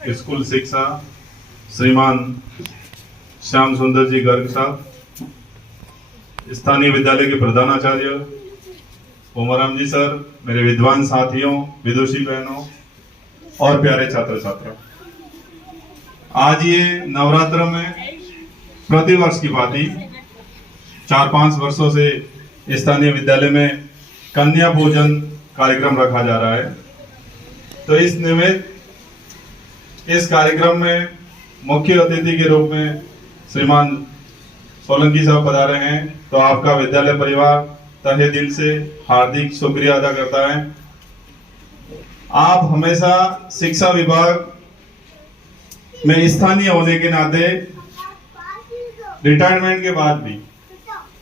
School शिक्षा श्रीमान श्याम सुंदर जी गर्ग साहब, स्थानीय विद्यालय के प्रधानाचार्य ओमाराम जी सर, मेरे विद्वान साथियों, विदुषी बहनों और प्यारे छात्र छात्रा, आज ये नवरात्र में प्रतिवर्ष की भांति 4-5 वर्षों से स्थानीय विद्यालय में कन्या पूजन कार्यक्रम रखा जा रहा है। तो इस निमित्त इस कार्यक्रम में मुख्य अतिथि के रूप में श्रीमान सोलंकी साहब पधारे हैं, तो आपका विद्यालय परिवार तहे दिल से हार्दिक शुक्रिया अदा करता है। आप हमेशा शिक्षा विभाग में स्थानीय होने के नाते रिटायरमेंट के बाद भी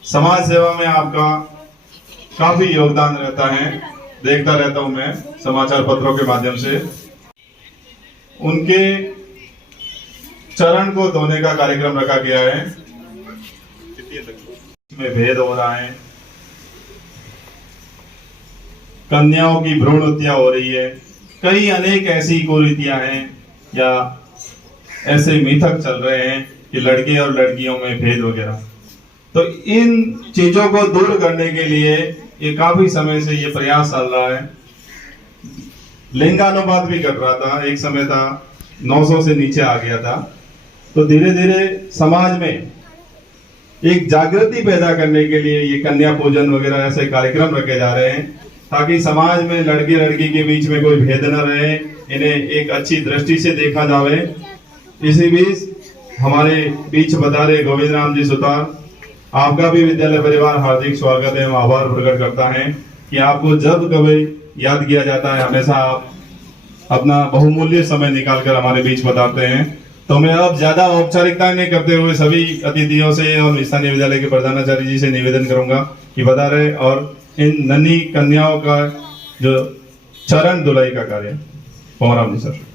समाज सेवा में आपका काफी योगदान रहता है। देखता रहता हूं मैं समाचार पत्रों के माध्यम से। उनके चरण को धोने का कार्यक्रम रखा गया है। इसमें भेद हो रहा है, कन्याओं की भ्रूण हत्या हो रही है, कई अनेक ऐसी कुरीतियां हैं या ऐसे मिथक चल रहे हैं कि लड़के और लड़कियों में भेद वगैरह। तो इन चीजों को दूर करने के लिए ये काफी समय से ये प्रयास चल रहा है। लिंगानुपात भी घट रहा था, एक समय था 900 से नीचे आ गया था। तो धीरे धीरे समाज में एक जागृति पैदा करने के लिए ये कन्या पूजन वगैरह ऐसे कार्यक्रम रखे जा रहे हैं, ताकि समाज में लड़के लड़की के बीच में कोई भेद न रहे, इन्हें एक अच्छी दृष्टि से देखा जावे। इसी बीच हमारे बीच बता रहे गोविंद राम जी सुतार, आपका भी विद्यालय परिवार हार्दिक स्वागत है, आभार प्रकट करता है कि आपको जब कभी याद किया जाता है हमेशा आप अपना बहुमूल्य समय निकालकर हमारे बीच बताते हैं। तो मैं अब ज्यादा औपचारिकता नहीं करते हुए सभी अतिथियों से और स्थानीय विद्यालय के प्रधानाचार्य जी से निवेदन करूंगा कि बता रहे और इन नन्ही कन्याओं का जो चरण धुलाई का कार्य। ओमाराम जी सर।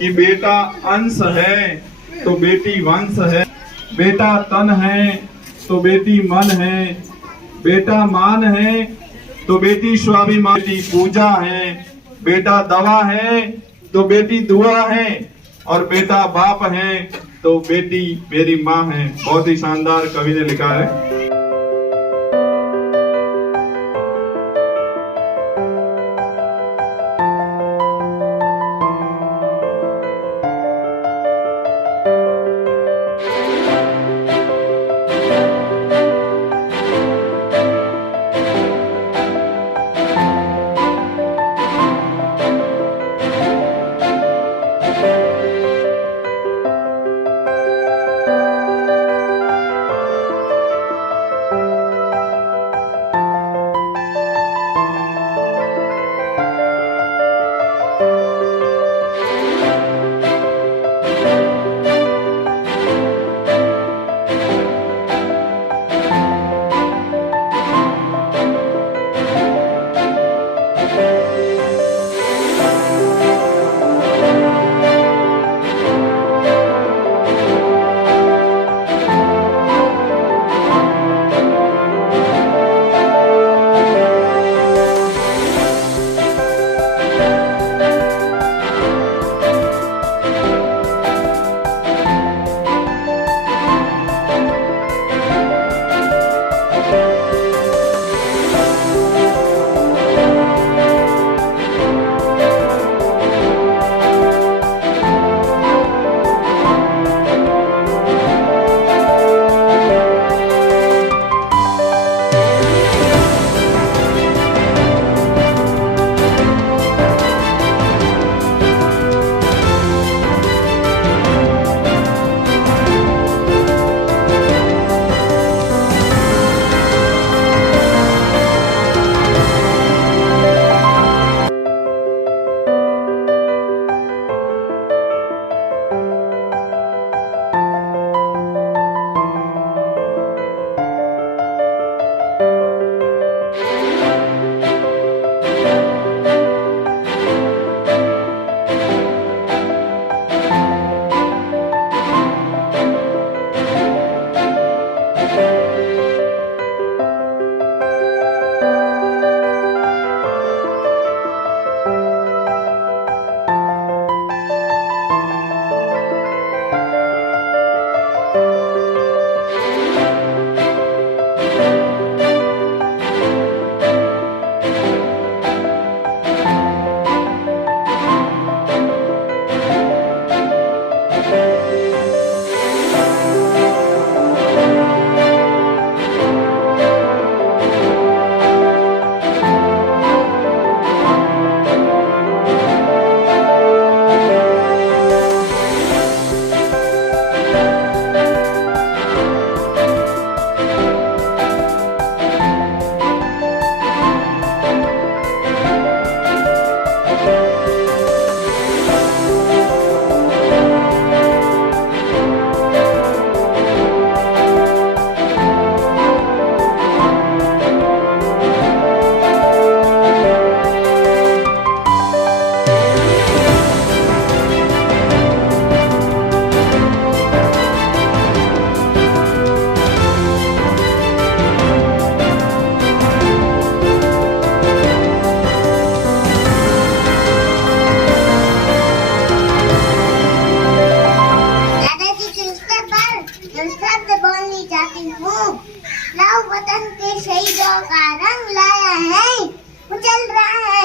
कि बेटा अंश है तो बेटी वंश है, बेटा तन है तो बेटी मन है, बेटा मान है तो बेटी स्वाभिमान, बेटी पूजा है, बेटा दवा है तो बेटी दुआ है, और बेटा बाप है तो बेटी मेरी माँ है। बहुत ही शानदार कवि ने लिखा है।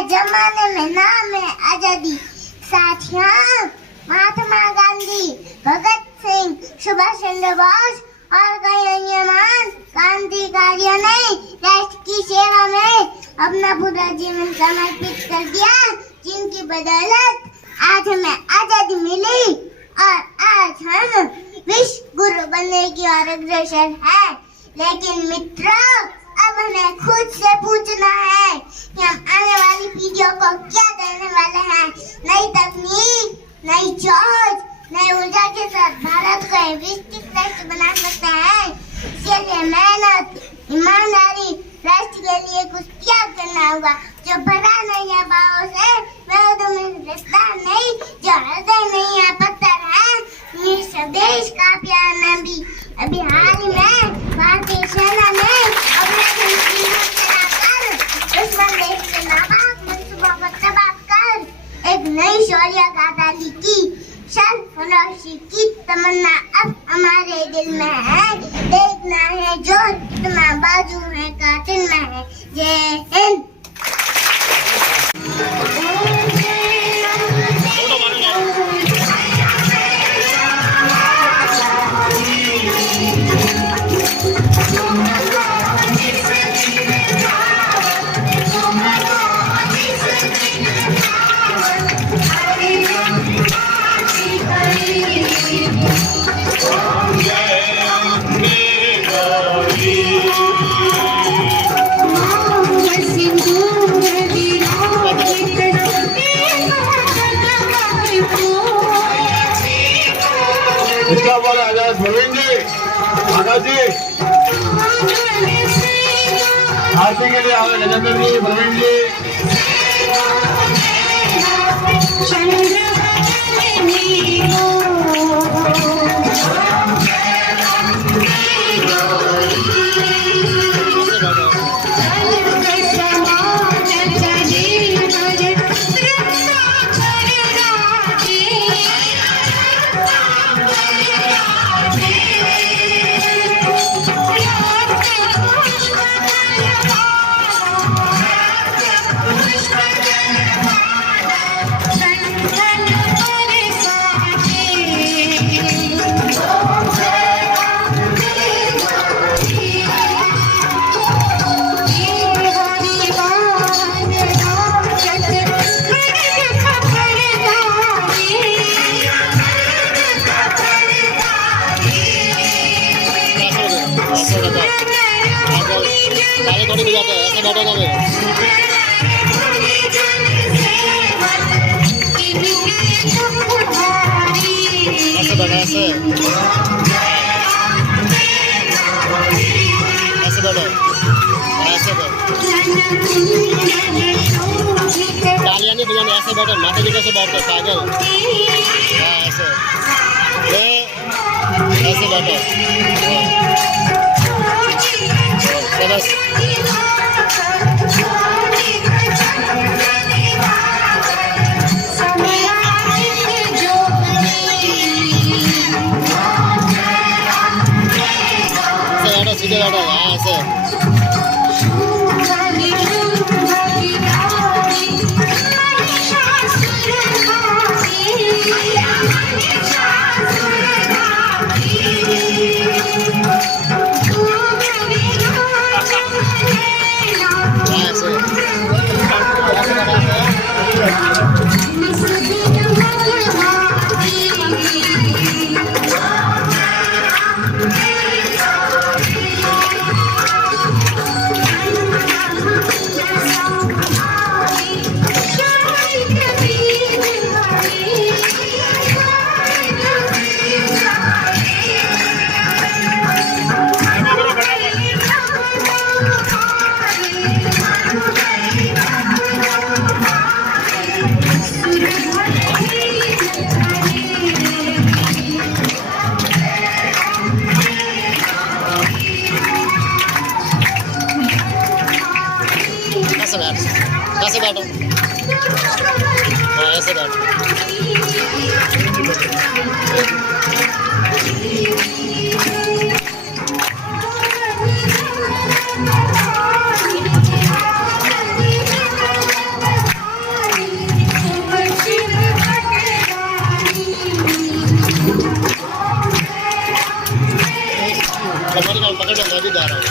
जमाने में नाम है आजादी। साथियों, महात्मा गांधी, भगत सिंह, सुभाष चंद्र बोस और कई अन्य महान क्रांतिकारियों ने राष्ट्र की सेवा में अपना पूरा जीवन समर्पित कर दिया, जिनकी बदौलत आज हमें आजादी मिली और आज हम विश्व गुरु बनने की ओर अग्रसर है। लेकिन मित्रों, अब हमें खुद से पूछना है कि हम आने वाली पीढ़ियों को क्या देने वाले हैं। नई तकनीक, नई सोच, नई ऊर्जा के साथ भारत को एक विकसित राष्ट्र बना सकते हैं। इसके लिए मेहनत, ईमानदारी, राष्ट्र के लिए कुछ त्याग करना होगा। जो भरा नहीं है भावों से, वह तुम्हें रिश्ता नहीं, जो हृदय नहीं मनोशी की तमन्ना अब हमारे दिल में है, देखना है जो कितना बाजू है कातिल में है। जय हिंद। इसका बोले आजाद प्रवीण जी, आजाद जी आरती के लिए आवे गजेंद्र जी, प्रवीण जी। थोड़ी बजाते हैं, ऐसे बैठो ना ऐसे बैठो, ऐसे बैठो, ऐसे बैठो। तालियां नहीं बजानी, ऐसे बैठो। माता जी कैसे बैठते पागल? ऐसे ऐसे बैठो। बस सीधे बैठो यहाँ से। ऐसे बैठो, हाँ ऐसे बैठो। पकड़ मैं भी जा रहा हूँ।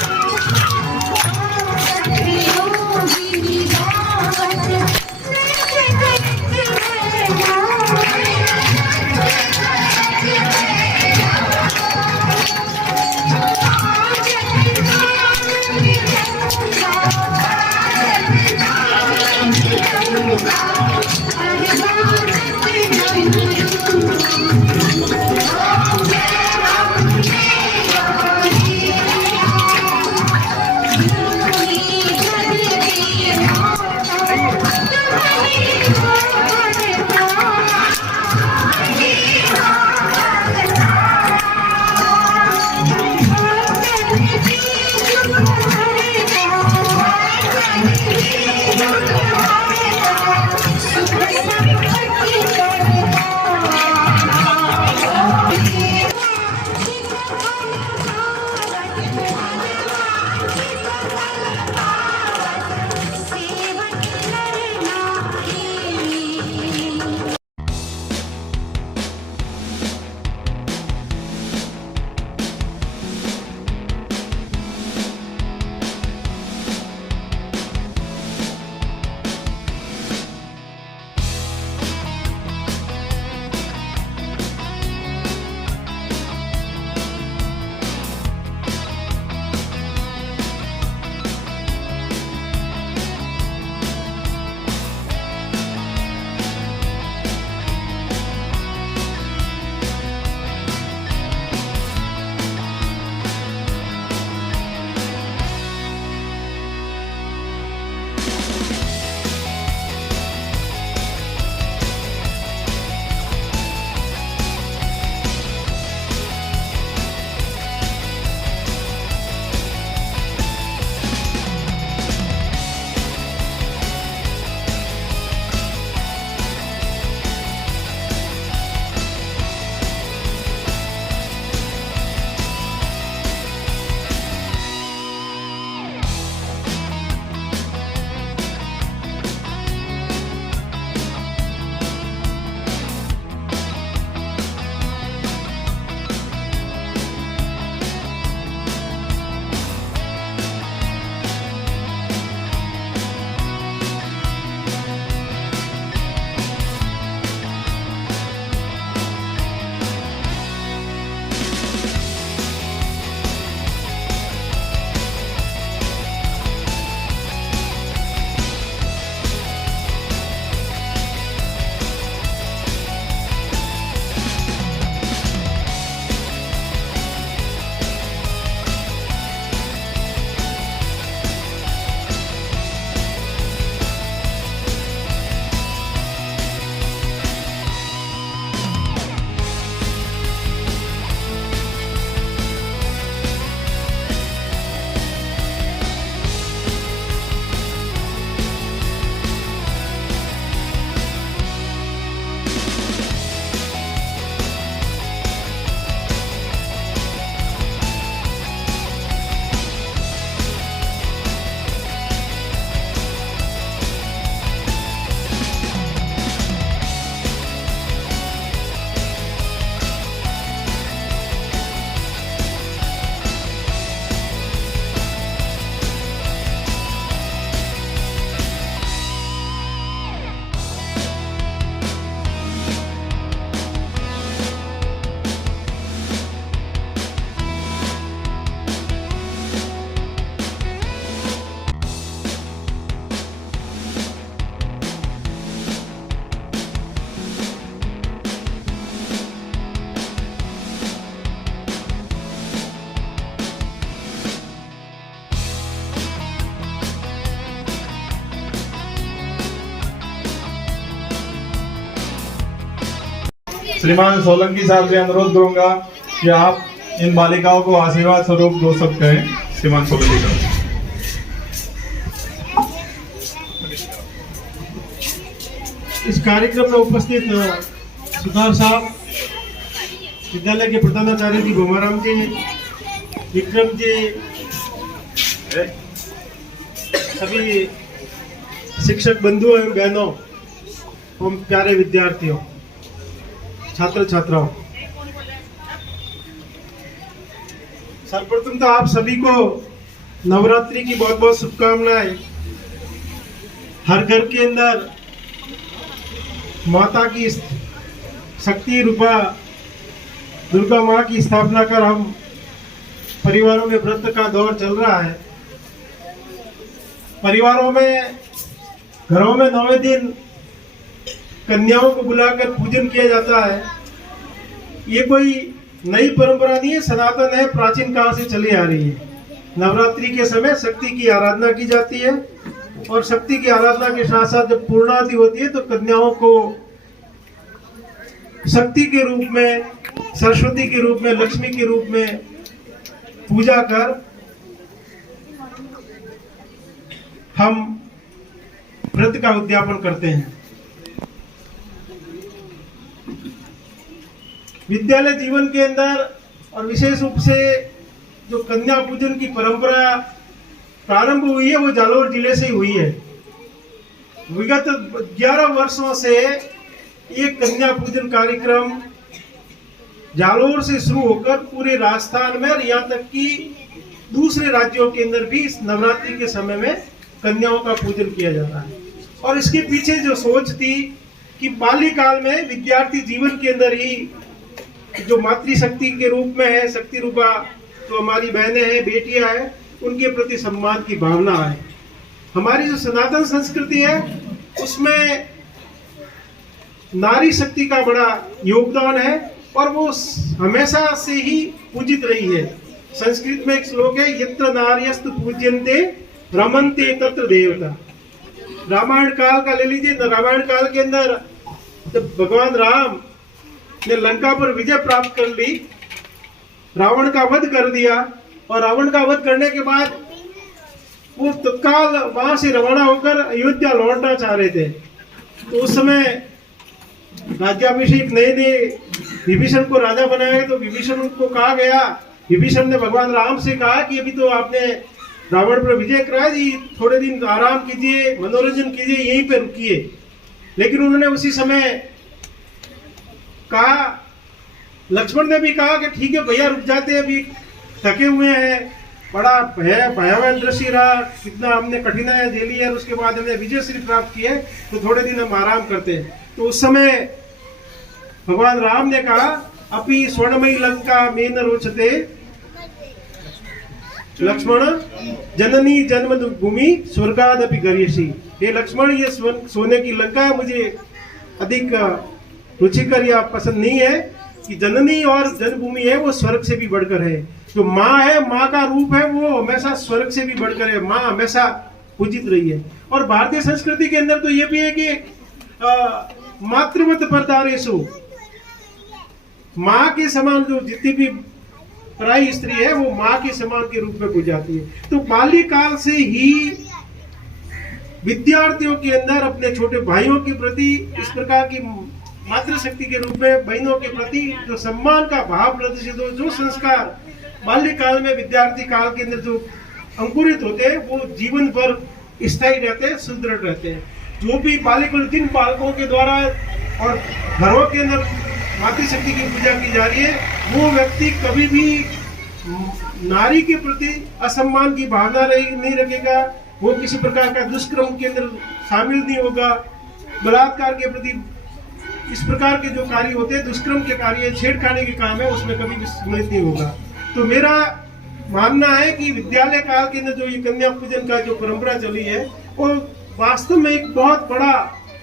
श्रीमान सोलंकी साहब से अनुरोध करूंगा कि आप इन बालिकाओं को आशीर्वाद स्वरूप 2 शब्द कहें। श्रीमान सोलंकी साहब। इस कार्यक्रम में उपस्थित सुधार साहब, विद्यालय के प्रधानाचार्य जी भोमाराम जी, विक्रम जी, सभी शिक्षक बंधुओं एवं बहनों एवं प्यारे विद्यार्थियों, छात्र छात्राओं, सर्वप्रथम तो आप सभी को नवरात्रि की बहुत बहुत शुभकामनाएं। हर घर के अंदर माता की शक्ति रूपा दुर्गा माँ की स्थापना कर हम परिवारों में व्रत का दौर चल रहा है। परिवारों में, घरों में 9वें दिन कन्याओं को बुलाकर पूजन किया जाता है। ये कोई नई परंपरा नहीं है, सनातन है, प्राचीन काल से चली आ रही है। नवरात्रि के समय शक्ति की आराधना की जाती है और शक्ति की आराधना के साथ साथ जब पूर्णाहुति होती है तो कन्याओं को शक्ति के रूप में, सरस्वती के रूप में, लक्ष्मी के रूप में पूजा कर हम व्रत का उद्यापन करते हैं। विद्यालय जीवन के अंदर और विशेष रूप से जो कन्या पूजन की परंपरा प्रारंभ हुई है वो जालोर जिले से ही हुई है। विगत 11 वर्षों से ये कन्या पूजन कार्यक्रम जालोर से शुरू होकर पूरे राजस्थान में और यहाँ तक कि दूसरे राज्यों के अंदर भी इस नवरात्रि के समय में कन्याओं का पूजन किया जाता है। और इसके पीछे जो सोच थी कि बाल्यकाल में विद्यार्थी जीवन के अंदर ही जो मातृशक्ति के रूप में है, शक्ति रूपा जो हमारी बहनें हैं, बेटियां हैं, उनके प्रति सम्मान की भावना है। हमारी जो सनातन संस्कृति है उसमें नारी शक्ति का बड़ा योगदान है और वो हमेशा से ही पूजित रही है। संस्कृत में एक श्लोक है, यत्र नार्यस्तु पूज्यन्ते रमन्ते तत्र देवता। रामायण काल का ले लीजिए। रामायण काल के अंदर जब भगवान राम ने लंका पर विजय प्राप्त कर ली, रावण का वध कर दिया और रावण का वध करने के बाद वो तत्काल वहां से रवाना होकर अयोध्या लौटना चाह रहे थे। तो उस समय राज्याभिषेक नए विभीषण को राजा बनाया तो विभीषण को कहा गया, विभीषण ने भगवान राम से कहा कि अभी तो आपने रावण पर विजय कराया जी, थोड़े दिन आराम कीजिए, मनोरंजन कीजिए, यहीं पे रुकिए। लेकिन उन्होंने उसी समय कहा, लक्ष्मण ने भी कहा कि ठीक है भैया रुक जाते हैं, अभी थके हुए हैं, बड़ा भयावह दृश्य रहा, कितना हमने कठिनाइयां झेली है, उसके बाद हमने विजय श्री प्राप्त की है, तो थोड़े दिन हम आराम करते हैं। तो उस समय भगवान राम ने कहा, अपि स्वर्णमयी लंका में न रोचते लक्ष्मण जननी जन्म भूमि स्वर्गादपि गरीयसी। हे लक्ष्मण, ये सोने की लंका है, मुझे अधिक रुचिकर या पसंद नहीं है कि जननी और जन्मभूमि है वो स्वर्ग से भी बढ़कर है। जो माँ है, माँ का रूप है, वो हमेशा स्वर्ग से भी बढ़कर है। माँ हमेशा पूजित रही है। और भारतीय संस्कृति के अंदर तो ये भी है कि मातृवत परदारेषु, माँ के समान जो जितनी भी पराई स्त्री है वो माँ के समान के रूप में पूजाती है। तो बाल्यकाल से ही विद्यार्थियों के अंदर अपने छोटे भाइयों के प्रति इस प्रकार की मातृशक्ति के रूप में बहनों के प्रति जो सम्मान का भाव प्रदर्शित हो, जो संस्कार बाल्यकाल में विद्यार्थी काल के अंदर जो अंकुरित होते हैं वो जीवन भर स्थायी रहते हैं, सुदृढ़ रहते हैं। जो भी बालिकाओं, जिन बालकों के द्वारा और घरों के अंदर मातृशक्ति की पूजा की जा रही है, वो व्यक्ति कभी भी नारी के प्रति असम्मान की भावना नहीं रखेगा, वो किसी प्रकार का दुष्कर्म के अंदर शामिल नहीं होगा, बलात्कार के प्रति इस प्रकार के जो कार्य होते हैं, दुष्कर्म के कार्य, छेड़खानी के काम है, उसमें कभी भी सम्मिलित नहीं होगा। तो मेरा मानना है कि विद्यालय काल के अंदर जो ये कन्या पूजन का जो परंपरा चली है वो वास्तव में एक बहुत बड़ा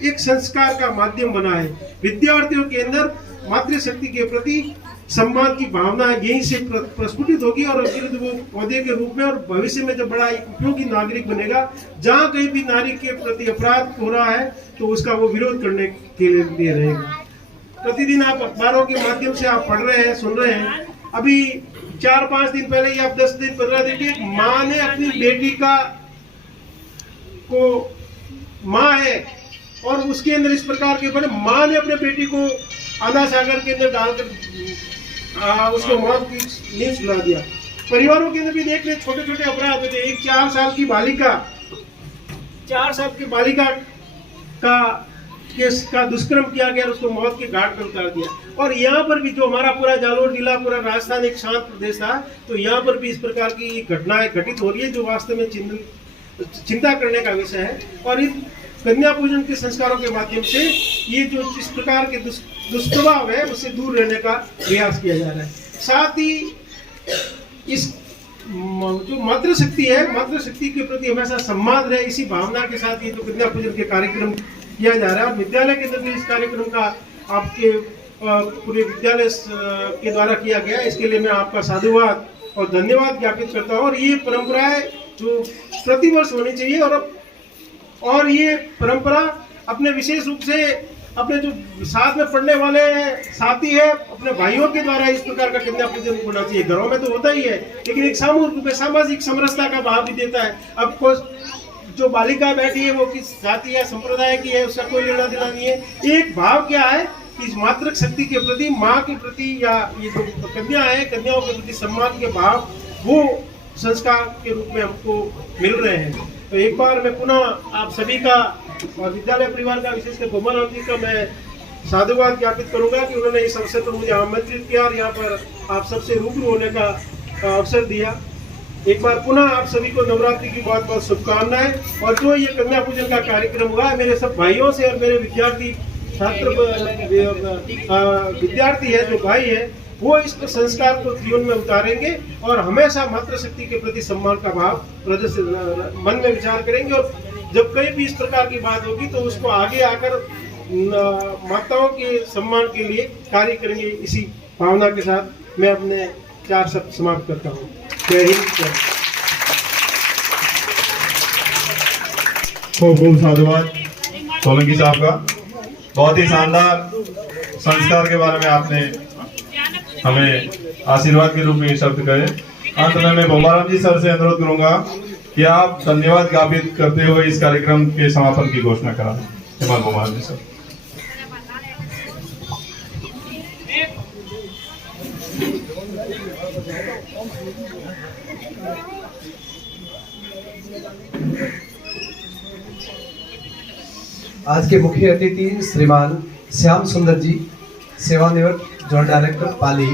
एक संस्कार का माध्यम बना है। विद्यार्थियों के अंदर मातृशक्ति के प्रति सम्मान की भावना यहीं से प्रस्फुटित होगी और फिर वो पौधे के रूप में और भविष्य में जब बड़ा उपयोगी नागरिक बनेगा, जहाँ कहीं भी नारी के प्रति अपराध हो रहा है तो उसका वो विरोध करने के लिए रहेगा। प्रतिदिन आप अखबारों के माध्यम से आप पढ़ रहे हैं, सुन रहे हैं। अभी 4-5 दिन पहले या 10 दिन 15 दिन की एक माँ ने अपनी बेटी का को माँ है और उसके अंदर इस प्रकार के बड़े माँ ने अपने बेटी को आधा सागर के अंदर डालकर उसको मौत की नींद सुला दिया। परिवारों के अंदर भी देख रहे छोटे छोटे अपराध होते। एक 4 साल की बालिका का दुष्कर्म किया गया, उसको मौत के घाट पर उतार दिया। और यहाँ पर भी जो हमारा पूरा जालोर जिला, पूरा राजस्थान एक शांत प्रदेश था, तो यहाँ पर भी इस प्रकार की घटनाएं घटित हो रही है जो वास्तव में चिंता करने का विषय है। और इस कन्या पूजन के संस्कारों के माध्यम से ये जो इस प्रकार के दुष्प्रभाव है उससे दूर रहने का प्रयास किया जा रहा है। साथ ही इस जो मातृशक्ति है, मातृशक्ति के प्रति हमेशा सम्मान रहे, इसी भावना के साथ ये जो कन्या पूजन के कार्यक्रम किया जा रहा है। विद्यालय के अंदर भी इस कार्यक्रम का आपके पूरे विद्यालय के द्वारा किया गया, इसके लिए मैं आपका साधुवाद और धन्यवाद ज्ञापित करता हूँ। और ये परंपराएं जो प्रतिवर्ष होनी चाहिए और ये परंपरा अपने विशेष रूप से अपने जो साथ में पढ़ने वाले साथी है, अपने भाइयों के द्वारा इस प्रकार का कन्या पूजन होना चाहिए। घरों में तो होता ही है, लेकिन एक सामूहिक रूप में सामाजिक समरसता का भाव भी देता है। अब जो बालिका बैठी है वो किस जाति या संप्रदाय की है उसका कोई लेना देना नहीं है। एक भाव क्या है कि इस मातृ शक्ति के प्रति, माँ के प्रति, या ये जो कन्या है, कन्याओं के प्रति सम्मान के भाव वो संस्कार के रूप में हमको मिल रहे हैं। तो एक बार मैं पुनः आप सभी का और विद्यालय परिवार का, विशेषकर गोमन राम जी का मैं साधुवाद ज्ञापित करूंगा कि उन्होंने इस अवसर पर मुझे आमंत्रित किया और यहाँ पर आप सबसे रूबरू होने का अवसर दिया। एक बार पुनः आप सभी को नवरात्रि की बहुत बहुत शुभकामनाएं। और जो ये कन्या पूजन का कार्यक्रम हुआ है, मेरे सब भाइयों से और मेरे विद्यार्थी है जो भाई है वो इस संस्कार को जीवन में उतारेंगे और हमेशा मातृशक्ति के प्रति सम्मान का भाव प्रदर्शित मन में विचार करेंगे। और जब कहीं भी इस प्रकार की बात होगी तो उसको आगे आकर माताओं के सम्मान के लिए कार्य करेंगे। इसी भावना के साथ मैं अपने 4 शब्द समाप्त करता हूँ। जय हिंद। खूब साधुवाद सोलंकी साहब का। बहुत ही शानदार संस्कार के बारे में आपने हमें आशीर्वाद के रूप में ये शब्द कहे। अंत में मैं बोमाराम जी सर से अनुरोध करूंगा कि आप धन्यवाद ज्ञापित करते हुए इस कार्यक्रम के समापन की घोषणा करा दें। श्रीमान बोमाराम जी सर। आज के मुख्य अतिथि श्रीमान श्याम सुंदर जी, सेवानिवृत्त जोनल डायरेक्टर पाली।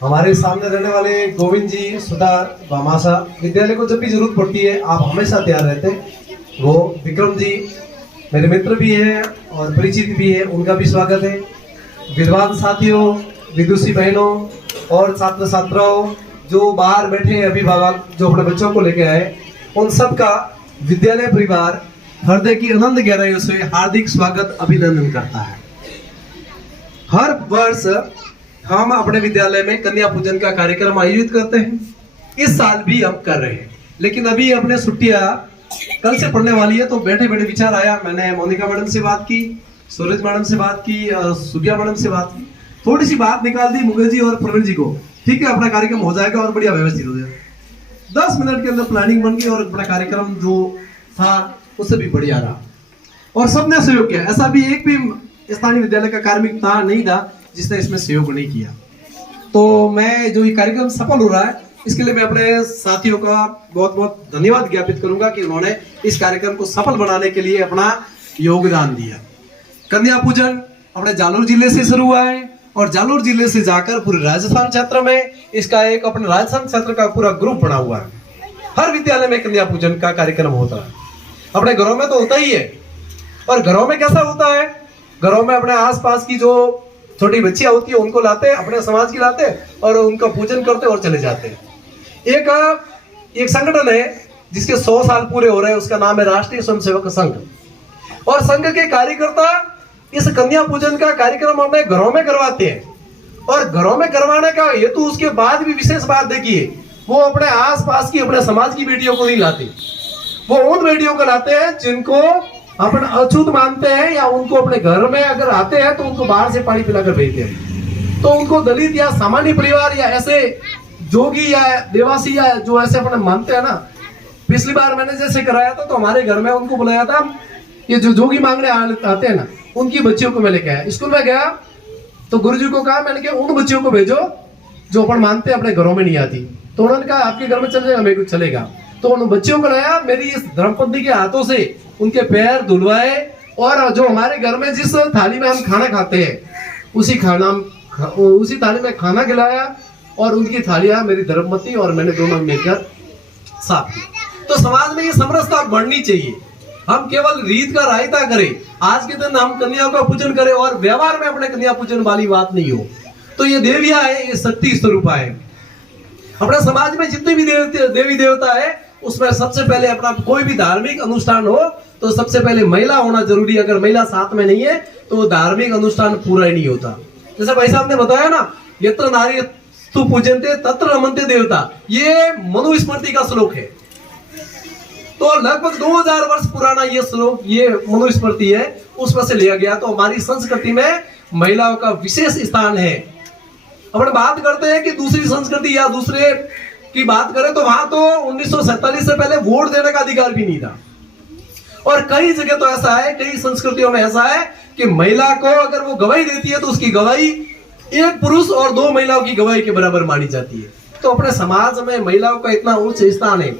हमारे सामने रहने वाले गोविंद जी, सुधार, भामाशा। विद्यालय को जब भी जरूरत पड़ती है आप हमेशा तैयार रहते हैं। वो विक्रम जी मेरे मित्र भी हैं और परिचित भी है, उनका भी स्वागत है। विद्वान साथियों, विदुषी बहनों और छात्र छात्राओं जो बाहर बैठे हैं, अभिभावक जो अपने बच्चों को लेके आए, उन सब का विद्यालय परिवार हृदय की अनंत गहराइयों से हार्दिक स्वागत अभिनंदन करता है। हर वर्ष हम अपने विद्यालय में कन्या पूजन का कार्यक्रम आयोजित करते हैं। इस साल भी हम कर रहे हैं, लेकिन अभी अपने छुट्टियां कल से पड़ने वाली है, तो बैठे बैठे विचार आया। मैंने मोनिका मैडम से बात की, सूरज मैडम से बात की, सुबिया मैडम से बात की, थोड़ी सी बात निकाल दी मुकेश जी और प्रवीण जी को। ठीक है, अपना कार्यक्रम हो जाएगा और बढ़िया व्यवस्थित हो जाएगा। 10 मिनट के अंदर प्लानिंग बन गई और अपना कार्यक्रम जो था उससे भी बढ़िया रहा और सबने सहयोग किया। ऐसा भी एक भी स्थानीय विद्यालय का कार्मिक था नहीं था जिसने इसमें सहयोग नहीं किया। तो मैं जो ये कार्यक्रम सफल हो रहा है इसके लिए मैं अपने साथियों का बहुत बहुत धन्यवाद ज्ञापित करूंगा कि उन्होंने इस कार्यक्रम को सफल बनाने के लिए अपना योगदान दिया। कन्या पूजन अपने जालोर जिले से शुरू हुआ है और जालोर जिले से जाकर पूरे राजस्थान क्षेत्र में इसका एक अपने राजस्थान क्षेत्र का पूरा ग्रुप बना हुआ है। हर विद्यालय में कन्या पूजन का कार्यक्रम होता है। अपने घरों में तो होता ही है। और घरों में कैसा होता है, घरों में अपने आसपास की जो छोटी बच्चियां होती है उनको लाते हैं, अपने समाज की लाते हैं और उनका पूजन करते और चले जाते हैं। एक संगठन है जिसके 100 साल पूरे हो रहे हैं, उसका नाम है राष्ट्रीय स्वयंसेवक संघ। और संघ के कार्यकर्ता इस कन्या पूजन का कार्यक्रम अपने घरों में करवाते हैं। और घरों में करवाने का हेतु उसके बाद भी विशेष बात देखिए, वो अपने आसपास की, अपने समाज की बेटियों को नहीं लाते, वो उन बेटियों को लाते हैं जिनको अपन अछूत मानते हैं या उनको अपने घर में अगर आते हैं तो उनको बाहर से पानी पिलाकर भेजते हैं। तो उनको दलित या सामान्य परिवार या ऐसे जोगी या देवासी या जो ऐसे अपने मानते हैं ना, पिछली बार मैंने जैसे कराया था तो हमारे घर में उनको बुलाया था, ये जो जोगी मांगने आते हैं ना, उनकी बच्चियों को मैं लेके आया। स्कूल में गया तो गुरुजी को कहा, मैंने कहा उन बच्चियों को भेजो जो अपन मानते हैं अपने घरों में नहीं आती। तो उन्होंने कहा आपके घर में चल जाएगा, मेरे को चलेगा। तो उन बच्चियों को लाया, मेरी इस धर्मपत्नी के हाथों से उनके पैर धुलवाए, और जो हमारे घर में जिस थाली में हम खाना खाते हैं उसी थाली में खाना खिलाया, और उनकी थालियां मेरी धर्मपत्नी और मैंने दोनों मिलकर साफ की। तो समाज में ये समरसता बढ़नी चाहिए। हम केवल रीत का रायता करें, आज के दिन हम कन्याओं का पूजन करें और व्यवहार में अपने कन्या पूजन वाली बात नहीं हो। तो ये देवियां है, ये शक्ति स्वरूपा है। अपने समाज में जितने भी देवी देवता है उसमें सबसे पहले अपना कोई भी धार्मिक अनुष्ठान हो तो सबसे पहले महिला होना जरूरी है। अगर महिला साथ में नहीं है तो वो धार्मिक अनुष्ठान पूरा ही नहीं होता। जैसे भाई साहब ने बताया ना, यत्र नारी तु पूजन्ते तत्र रमन्ते देवता, ये मनुस्मृति का श्लोक है। तो लगभग 2000 वर्ष पुराना ये श्लोक, ये मनुस्मृति है, उसमें से लिया गया। तो हमारी संस्कृति में महिलाओं का विशेष स्थान है। अपन बात करते हैं कि दूसरी संस्कृति या दूसरे की बात करें तो वहां तो 1947 से पहले वोट देने का अधिकार भी नहीं था। और कई जगह तो ऐसा है, कई संस्कृतियों में ऐसा है कि महिला को अगर वो गवाही देती है तो उसकी गवाही एक पुरुष और 2 महिलाओं की गवाही के बराबर मानी जाती है। तो अपने समाज में महिलाओं का इतना उच्च स्थान है,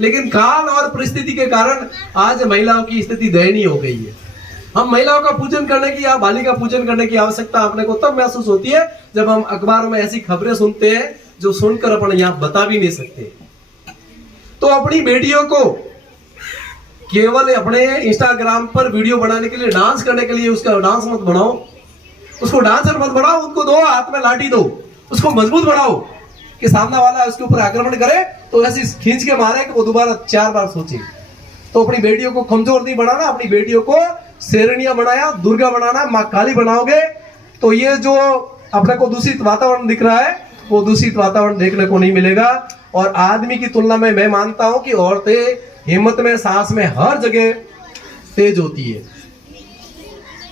लेकिन काल और परिस्थिति के कारण आज महिलाओं की स्थिति दयनीय हो गई है। हम महिलाओं का पूजन करने की या बालिका पूजन करने की आवश्यकता अपने को तब महसूस होती है जब हम अखबारों में ऐसी खबरें सुनते हैं जो सुनकर अपन यहाँ बता भी नहीं सकते। तो अपनी बेटियों को केवल अपने इंस्टाग्राम पर वीडियो बनाने के लिए, डांस करने के लिए उसका डांस मत बनाओ, उसको डांसर मत बनाओ, उनको दो हाथ में लाठी दो, उसको मजबूत बनाओ कि सामने वाला उसके ऊपर आक्रमण करे तो ऐसी खींच के मारे कि वो दोबारा 4 बार सोचे। तो अपनी बेटियों को कमजोर नहीं बनाना, अपनी बेटियों को शेरनिया बनाया, दुर्गा बनाना, माँ काली बनाओगे तो ये जो अपने को दूषित वातावरण दिख रहा है वो दूषित वातावरण देखने को नहीं मिलेगा। और आदमी की तुलना में मैं मानता हूं कि औरतें हिम्मत में, साहस में हर जगह तेज होती है।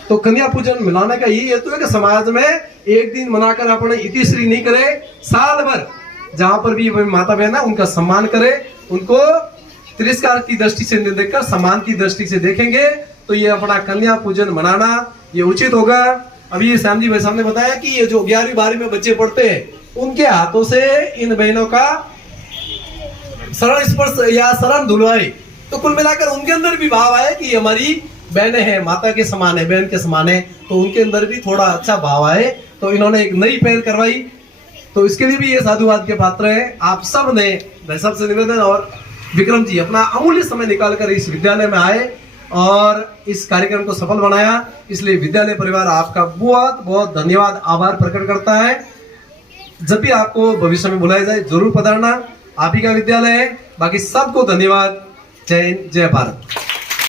तो कन्या पूजन मनाने का यही हेतु है कि समाज में एक दिन मनाकर अपने इतिश्री नहीं करे, साल भर जहां पर भी माता बहन है उनका सम्मान करे, उनको तिरस्कार की दृष्टि से नहीं देखकर सम्मान की दृष्टि से देखेंगे तो ये अपना कन्या पूजन मनाना ये उचित होगा। अभी श्याम जी भाई साहब ने बताया कि ये जो 11वीं 12वीं में बच्चे पढ़ते हैं उनके हाथों से इन बहनों का शरण स्पर्श या शरण धुलवाए तो कुल मिलाकर उनके अंदर भी भाव आए कि हमारी बहनें हैं, माता के समान है, बहन के समान है, तो उनके अंदर भी थोड़ा अच्छा भाव आए। तो इन्होंने एक नई पहल करवाई, तो इसके लिए भी ये साधुवाद के पात्र हैं। आप सब ने भाई साहब से निवेदन और विक्रम जी अपना अमूल्य समय निकालकर इस विद्यालय में आए और इस कार्यक्रम को सफल बनाया, इसलिए विद्यालय परिवार आपका बहुत बहुत धन्यवाद, आभार प्रकट करता है। जब भी आपको भविष्य में बुलाया जाए जरूर पधारना, आप ही का विद्यालय है। बाकी सबको धन्यवाद। जय हिंद, जय भारत।